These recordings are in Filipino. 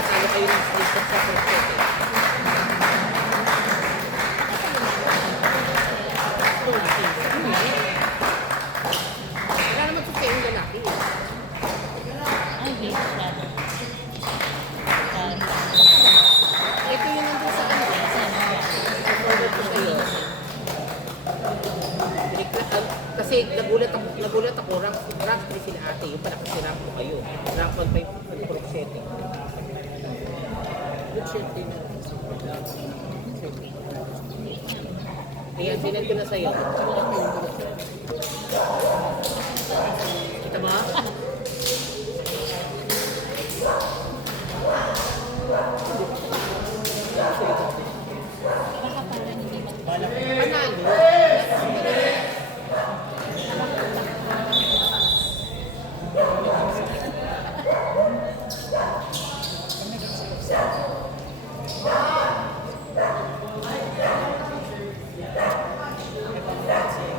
talo kayo ng split sa first set eh. Wala naman ito kayo yung lalaki eh. Ay, hindi siya. Ito yung nandun sa ano. Forward ko sa'yo. Kasi nagulat ako, rank 3 sila ate, yung pala kasi rank 2 kayo. Rank 1 pa yung group setting. Group setting. Ayan, sinend ko na sa'yo. Kita mo? Panalo.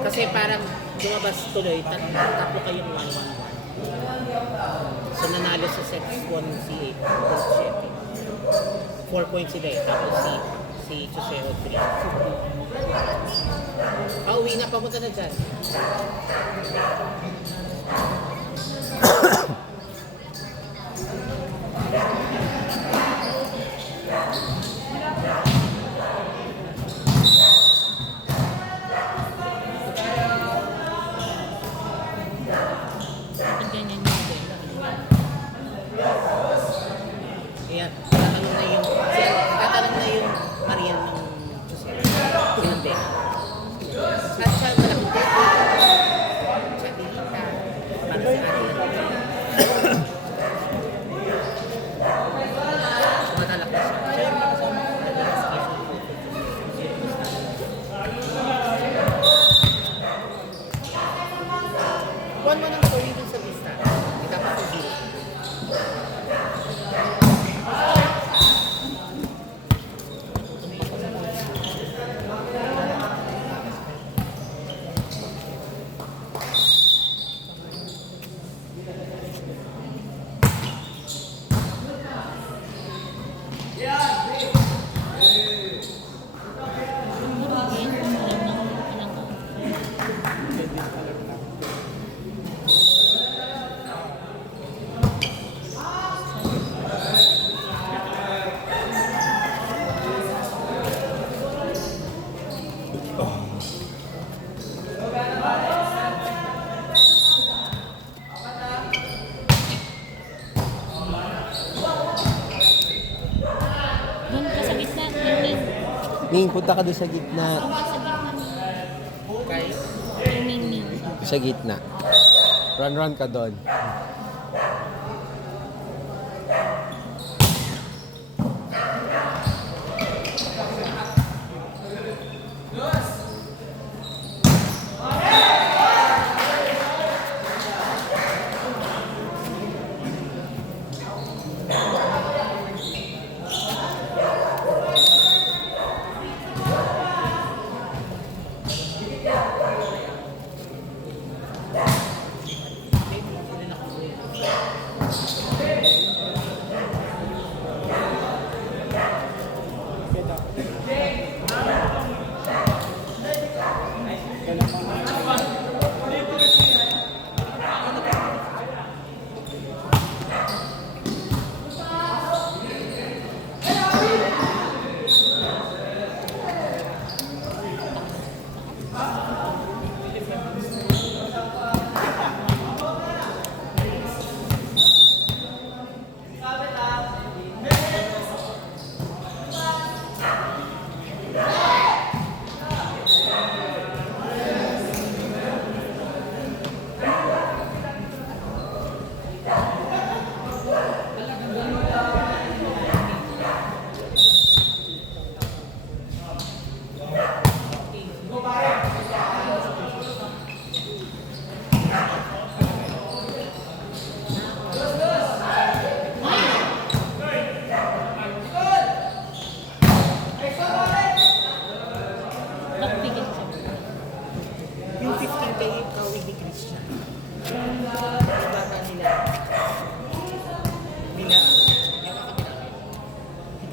Kasi parang lumabas tuloy, tatlo kayong 1-1-1. So nanalo sa set 1 si Coach Sheppy. 4 points sila eh, tapos si Chuseo 3. Uwi na, pamunta na dyan. Ganyan yung Ayan, tatanong na yung Marian ng Chuseo. Silang Ben. At siya malaki. Siya dito ka. Para sa atin. Matalak na siya. Siya yung makasama. Kuhan mo ng story dun sa lista. Itapos sa 0. Doon ka sa gitna. Ning, punta ka doon sa gitna. Okay? Ming. Sa gitna. Run ka doon.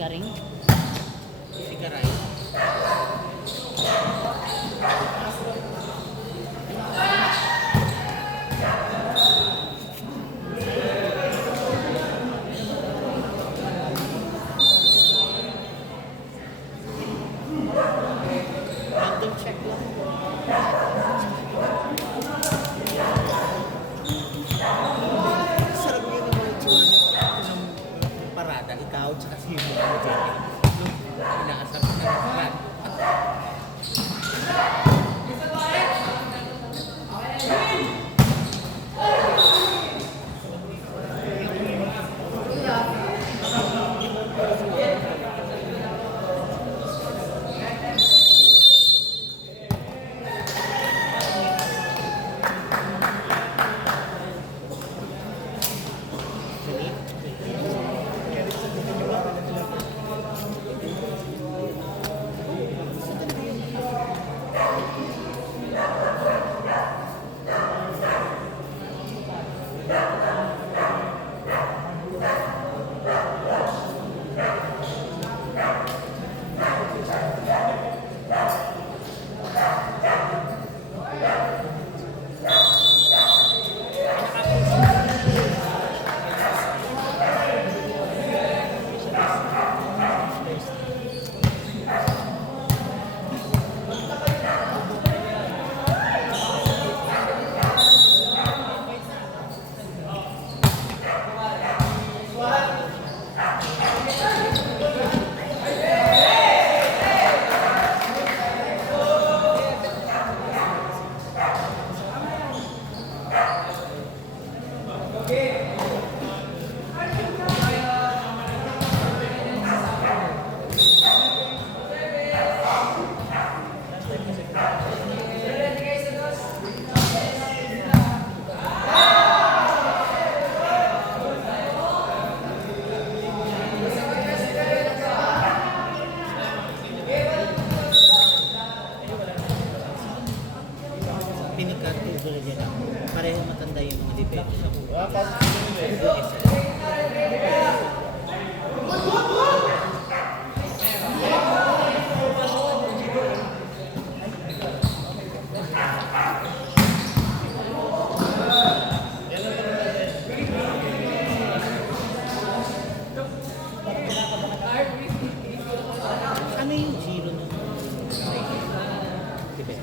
Garing. Si Garay. Random check lang. Sarap yun yung mga tsura ng parada. Ikaw, tsaka si mga Jenny. Nung inaasap na parada. Pinagkatuloy niya lang. Pareho matanda yung mga debate sa ano yung zero ng debate?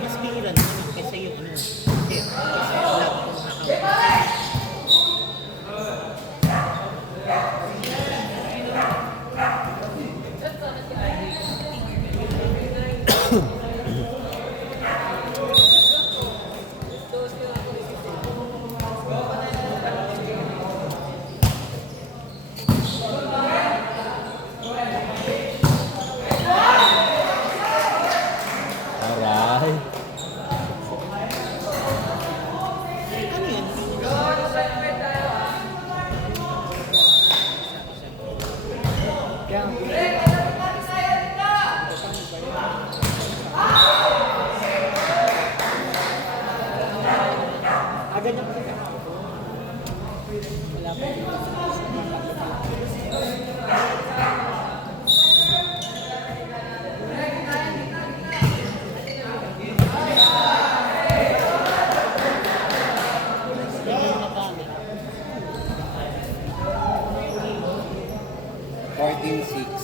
Mas bihira naman kasi yung ano, kasi lagi kong nakakawala. Aray. Ano yun? Ganyan pa rin. Wala pa. Yung nagamit. 14-6.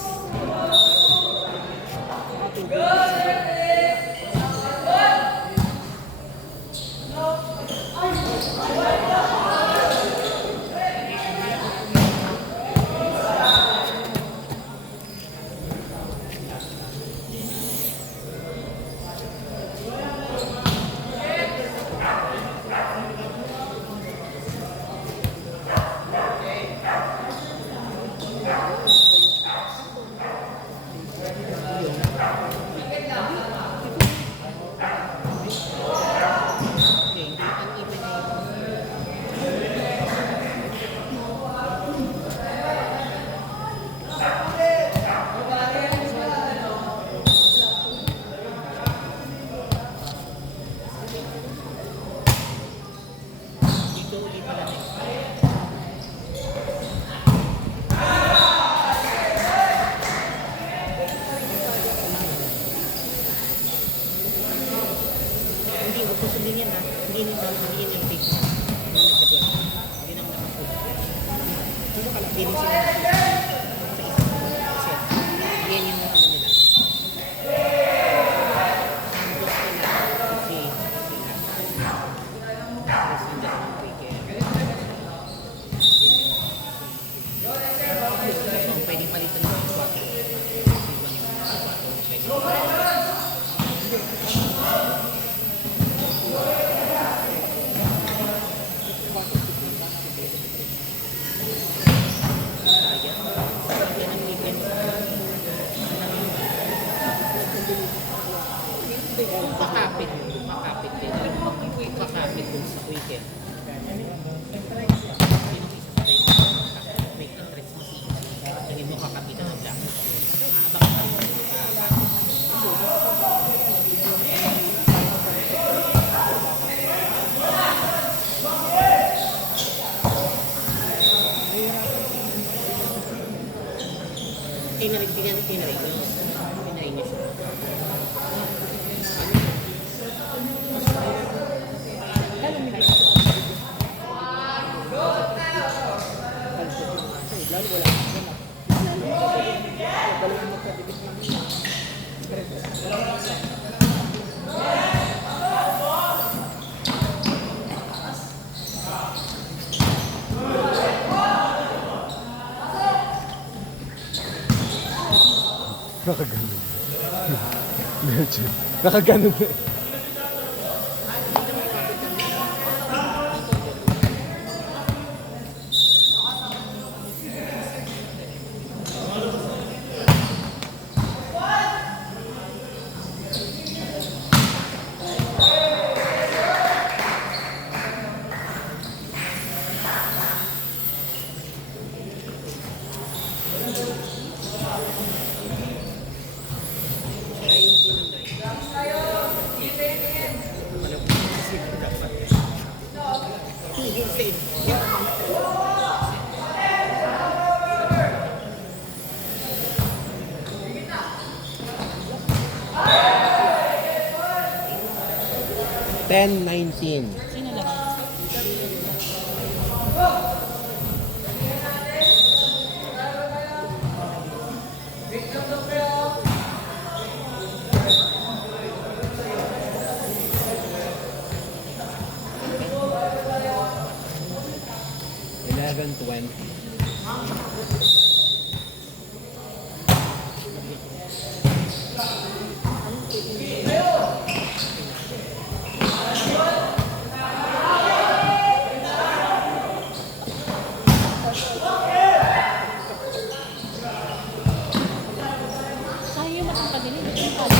Hindi, huwag ko sundin yan ha. Hindi yan yung take. Hindi nagdabon. Hindi nang nakapag. Hindi rin sila kasi yan yung ano nila. Ang gusto na si tapos hindi ako weekend. So, pwedeng palitan mo yung kwarto. Ibang yung kwarto. Pwede. Sayang. Yan ang weekend. Pakapit. Pakapit din. Pakapit dun sa weekend. Sino isa sa rin may interest mo si hindi mo kakapitan ng black. Abang ka rin. Tinarig niya siya. Nakaganon. Medyo. Nakaganon na. Kaya yung pinunday. Wala ko kasi dapat. Yung same. Ten 19. Sino labas? Eleven 20. Sayang matang pagdali. Sayang matang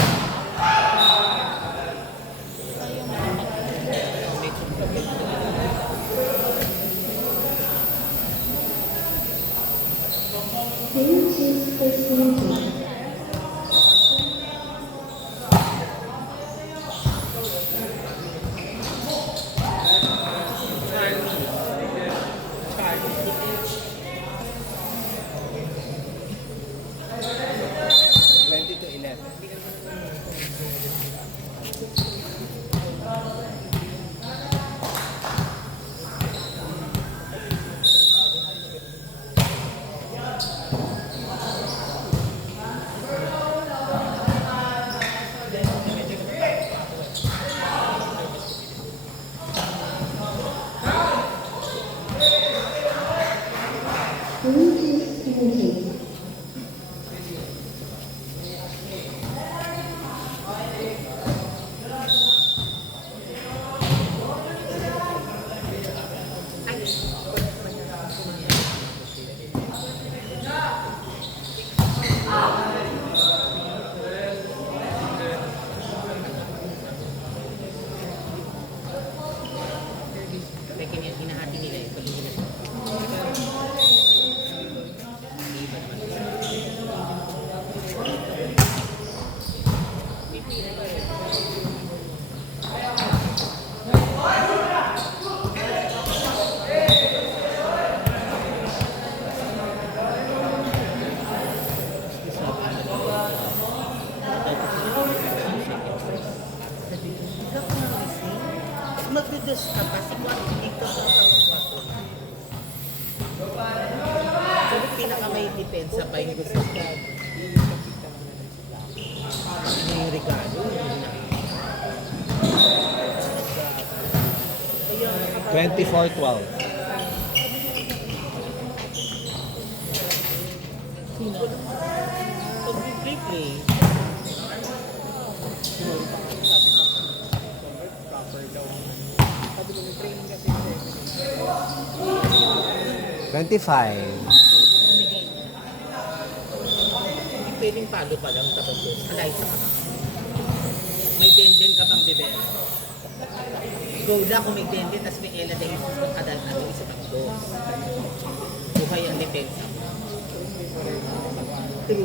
depensa pa yung gusto ko. Ano yung regalo? Yun na. Kaya, 24-12. sino? Pag play, Sabi ko, may training kasi. 25. hindi pwedeng palo pa lang tapos doon. Alaysa ka ba? May denden ka bang bebe? Goda kung may denden, tapos may ela dahil sa kadal natin isa pang dos. Buhay ang depensa. True.